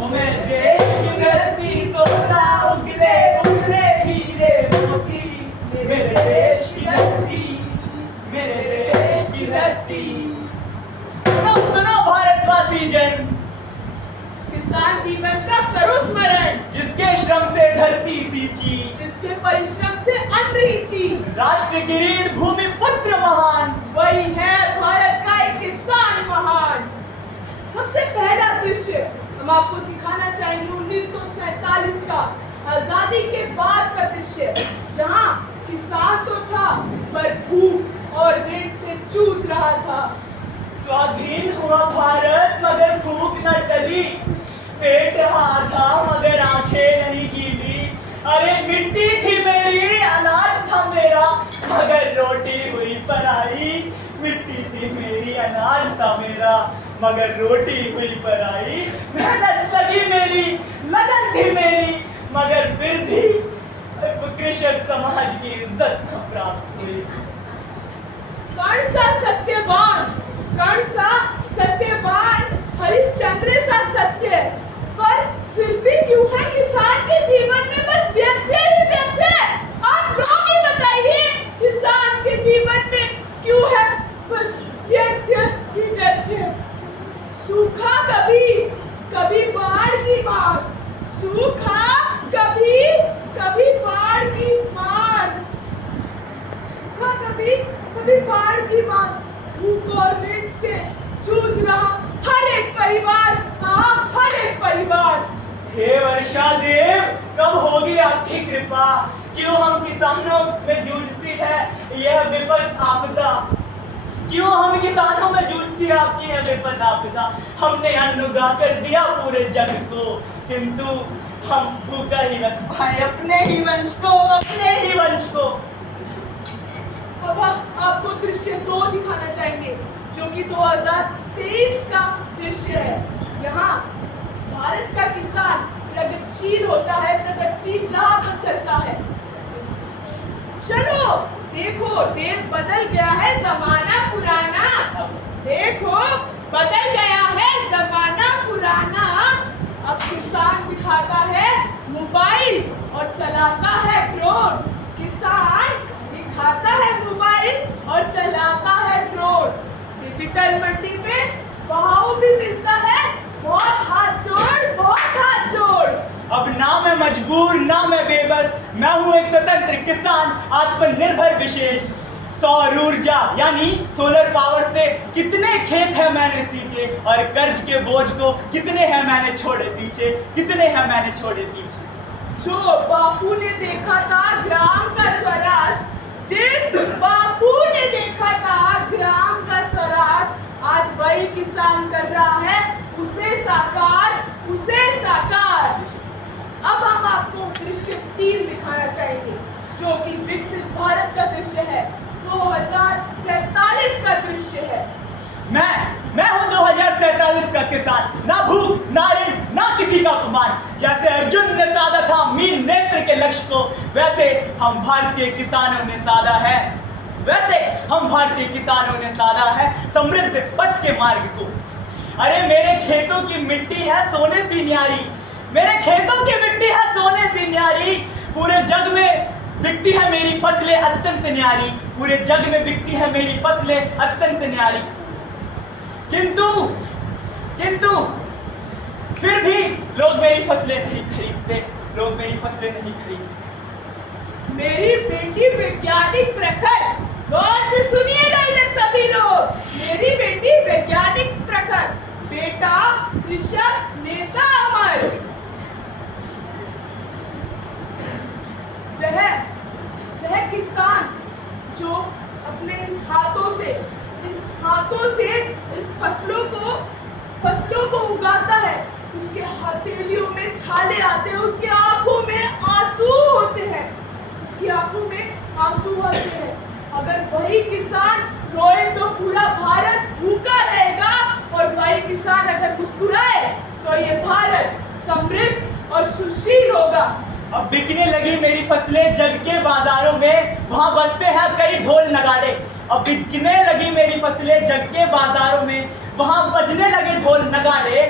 मैं देश की धरती सोना उगले उगले हीरे मोती, मेरे देश की धरती, मेरे देश की धरती। सुनो सुनो भारतवासी जन, किसान जीवन का करो स्मरण, जिसके श्रम से धरती सींची, जिसके परिश्रम से अन्न रीची, राष्ट्र की रीढ़ भूमि पुत्र महान, वही है भारत का एक किसान महान। सबसे पहला दृश्य हम आपको दिखाना चाहेंगे 1947 का आजादी के बाद का दृश्य, जहां किसान तो था पर भूख और ऋण से जूझ रहा था। स्वाधीन हुआ भारत मगर भूख न टली, पेट रहा था मगर आंखें नहीं गीली। अरे मिट्टी थी मेरी अनाज था मेरा, मगर रोटी हुई पराई। मिट्टी थी मेरी अनाज था मेरा, मगर रोटी हुई पराई। मेहनत लगी मेरी, लगन थी मेरी, मगर फिर भी कृषक समाज की इज्जत न प्राप्त हुई। कौन सा सत्यवान, कौन सा सत्यवान, हरिश्चंद्र सा सत्य, पर फिर भी क्यों है किसान के जीवन में बस व्यथ्य ही व्यथ्य। आप लोग ही बताइए, किसान के जीवन में क्यों है बस व्यथ्य ही व्यथ्य। सूखा कभी कभी बाढ़ की मार, सूखा कभी कभी बाढ़ की मार, सूखा कभी कभी बाढ़ की मार। भूख और ऋण से जूझ रहा हर एक परिवार, हाँ हर एक परिवार। हे वर्षा देव, कब होगी आपकी कृपा? क्यों हम किसानों में जूझती है यह विपद आपदा? क्यों हम किसानों में जूझती है आपकी यह विपद आपदा? हमने अन्न उगा कर दिया पूरे जग को, किंतु हम भूखा ही रख पाए अपने ही वंश को, अपने ही वंश को। अब हम आपको दृश्य 2 दिखाना चाहेंगे, जो कि 2023 का दृश्य है। यहाँ भारत का किसान प्रगतिशील होता है, प्रगतिशील राह पर चलता है। चलो देखो, देश बदल गया है, जमाना पुराना। देखो बदल गया है जमाना पुराना। अब किसान दिखाता है मोबाइल और चलाता है ड्रोन। किसान दिखाता है मोबाइल और चलाता है ड्रोन। डिजिटल मंडी में भाव भी मिलता है, बहुत हाथ जोड़, बहुत हाथ जोड़। अब ना मैं मजबूर ना मैं बेबस, मैं हूँ एक स्वतंत्र किसान, आत्मनिर्भर विशेष। सौर ऊर्जा यानी सोलर पावर से कितने खेत है मैंने सींचे, और कर्ज के बोझ को कितने हैं मैंने छोड़े पीछे, कितने हैं मैंने छोड़े पीछे। जो बापू ने देखा था ग्राम का स्वराज, जिस बापू ने देखा था ग्राम का स्वराज, आज वही किसान कर रहा है उसे साकार, उसे साकार। अब हम आपको दृश्य 3 दिखाना चाहेंगे, जो कि विकसित भारत का दृश्य है, 2047 का दृश्य है। मैं हूँ 2047 का किसान, ना भूख ना ऋण ना किसी का अपमान। जैसे अर्जुन ने साधा था मीन नेत्र के लक्ष्य को, वैसे हम भारतीय किसानों ने साधा है, वैसे हम भारतीय किसानों ने साधा है समृद्ध पथ के मार्ग को। अरे मेरे खेतों की मिट्टी है सोने सी न्यारी, मेरे खेतों की मिट्टी है सोने सी न्यारी। पूरे जग में बिकती है मेरी फसलें अत्यंत न्यारी, पूरे जग में बिकती है मेरी फसलें अत्यंत न्यारी। किंतु किंतु फिर भी लोग मेरी फसलें नहीं खरीदते, लोग मेरी फसलें नहीं खरीदते। मेरी बेटी वैज्ञानिक प्रखर, गौर से सुनिएगा इधर सभी लोग। मेरी बेटी वैज्ञानिक प्रखर, बेटा कृषक नेता अमर। वह किसान जो अपने हाथों से इन फसलों को उगाता है, उसके हथेलियों में छाले आते हैं, उसके आंखों में आंसू होते हैं, उसकी आंखों में आंसू आते हैं। अगर वही किसान रोए तो पूरा भारत भूखा रहेगा, और वही किसान अगर मुस्कुराए तो ये भारत समृद्ध और सुशील होगा। अब बिकने लगी मेरी फसलें जग के बाजारों में, वहां बजते हैं कई ढोल नगाड़े। अब बिकने लगी मेरी फसलें जग के बाजारों में, वहां बजने लगे ढोल नगाड़े।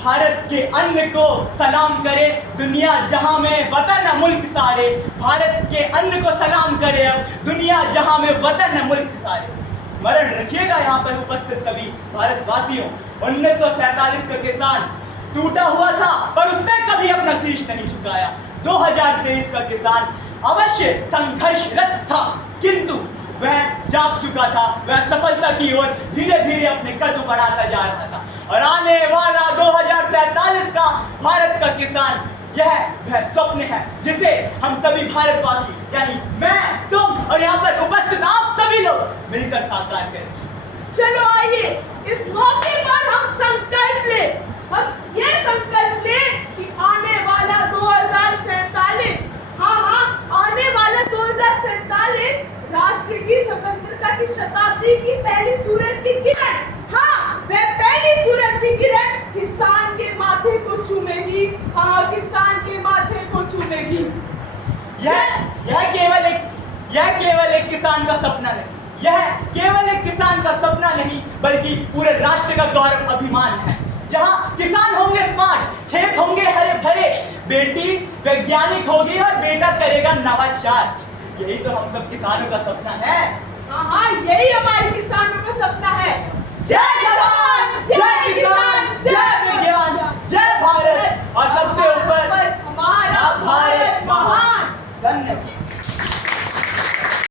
भारत के अन्न को सलाम करे दुनिया जहां में वतन मुल्क सारे। भारत के अन्न को सलाम करे अब दुनिया जहां में वतन मुल्क सारे। स्मरण रखिएगा यहाँ पर उपस्थित सभी भारतवासियों, 1947 का किसान टूटा हुआ था पर उसने कभी अपना शीश नहीं झुकाया। 2023 का किसान अवश्य संघर्षरत था, किंतु वह जाग चुका था, वह सफलता की ओर धीरे धीरे अपने कदम बढ़ाता जा रहा था। और आने वाला 2047 का भारत का किसान यह वह स्वप्न है जिसे हम सभी भारतवासी यानी मैं, तुम और यहाँ पर उपस्थित आप सभी लोग मिलकर साकार करें। चलो आइए इस मौके पर हम संकल्प ले, हम ये संकल्प ले कि आने वाला 2047, हाँ आने वाला 2047 राष्ट्र की स्वतंत्रता की शताब्दी की पहली सूरज की किरण, हाँ वह पहली सूरज की किरण किसान के माथे को चूमेगी। हाँ किसान के माथे को चूमेगी। यह केवल एक किसान का सपना नहीं, यह केवल एक किसान का सपना नहीं बल्कि पूरे राष्ट्र का गौरव अभिमान है। जहां किसान होंगे स्मार्ट, खेत होंगे हरे भरे, बेटी वैज्ञानिक होगी और बेटा करेगा नवाचार। यही तो हम सब किसानों का सपना है। हाँ यही हमारे किसानों का सपना है। जय जवान।